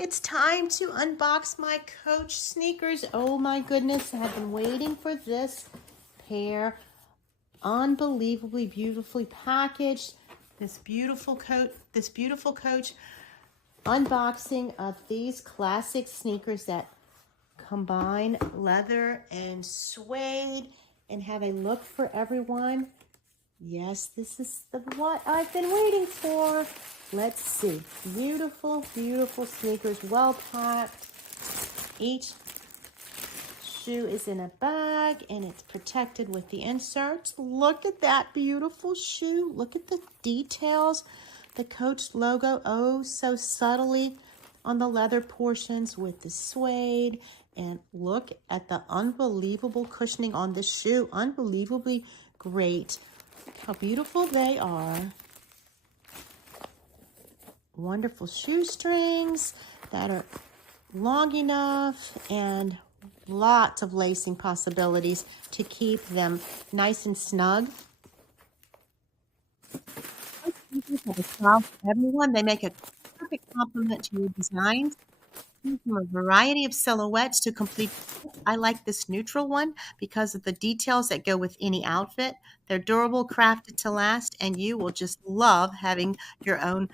it's time to unbox my Coach sneakers. Oh my goodness, I've been waiting for this pair. Unbelievably beautifully packaged. This beautiful Coach unboxing of these classic sneakers that combine leather and suede and have a look for everyone. Yes, this is what I've been waiting for. Let's see. Beautiful, beautiful sneakers, well packed. Each shoe is in a bag and it's protected with the inserts. Look at that beautiful shoe. Look at the details. The Coach logo, oh, so subtly on the leather portions with the suede. And look at the unbelievable cushioning on this shoe. Unbelievably great. Look how beautiful they are. Wonderful shoestrings that are long enough and lots of lacing possibilities to keep them nice and snug. Everyone, they make a perfect complement to your designs. From a variety of silhouettes to complete. I like this neutral one because of the details that go with any outfit. They're durable, crafted to last, and you will just love having your own